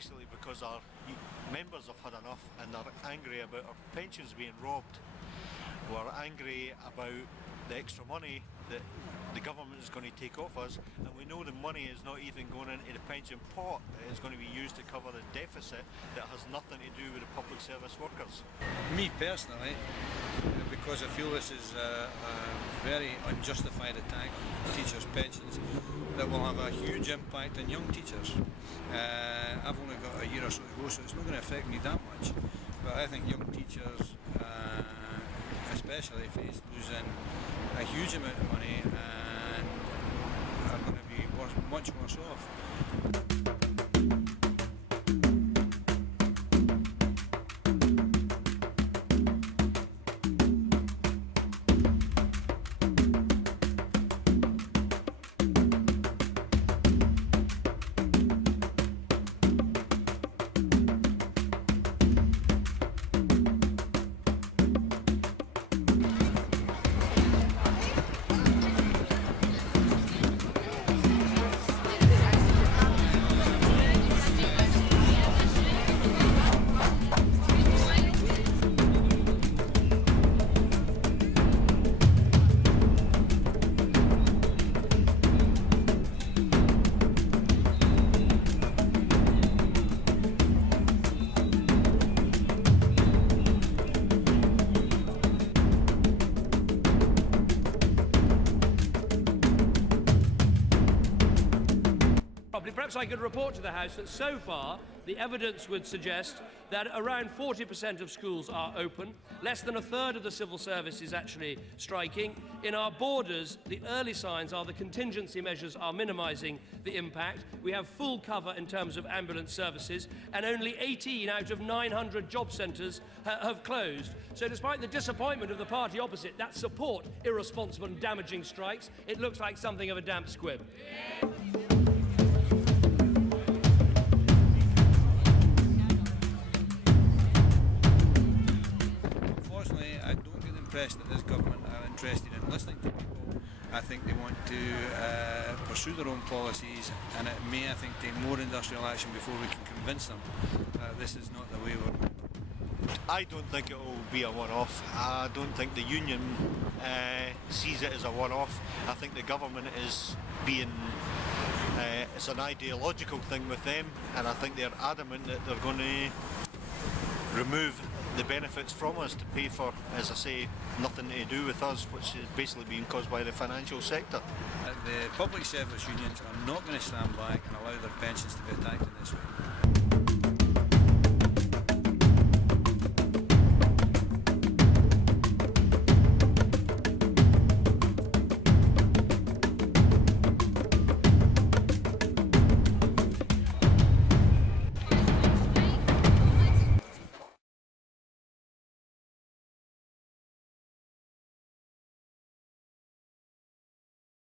basically because our members have had enough and they're angry about our pensions being robbed. We're angry about the extra money that the government is going to take off us, and we know the money is not even going into the pension pot. It's going to be used to cover the deficit that has nothing to do with the public service workers. Me personally, because I feel this is a very unjustified attack on teachers' pensions that will have a huge impact on young teachers. I've only got a year or so to go, so it's not going to affect me that much, but I think young teachers especially face losing a huge amount of money and are going to be much worse off. Perhaps I could report to the House that so far the evidence would suggest that around 40% of schools are open, less than a third of the civil service is actually striking. In our borders, the early signs are the contingency measures are minimising the impact. We have full cover in terms of ambulance services, and only 18 out of 900 job centres have closed. So despite the disappointment of the party opposite that support irresponsible and damaging strikes, it looks like something of a damp squib. I don't get the impression that this government are interested in listening to people. I think they want to pursue their own policies, and it may, I think, take more industrial action before we can convince them that this is not the way we're going. I don't think it will be a one-off. I don't think the union sees it as a one-off. I think the government is being it's an ideological thing with them, and I think they're adamant that they're going to remove the benefits from us to pay for, as I say, nothing to do with us, which is basically being caused by the financial sector. The public service unions are not going to stand back and allow their pensions to be attacked in this way.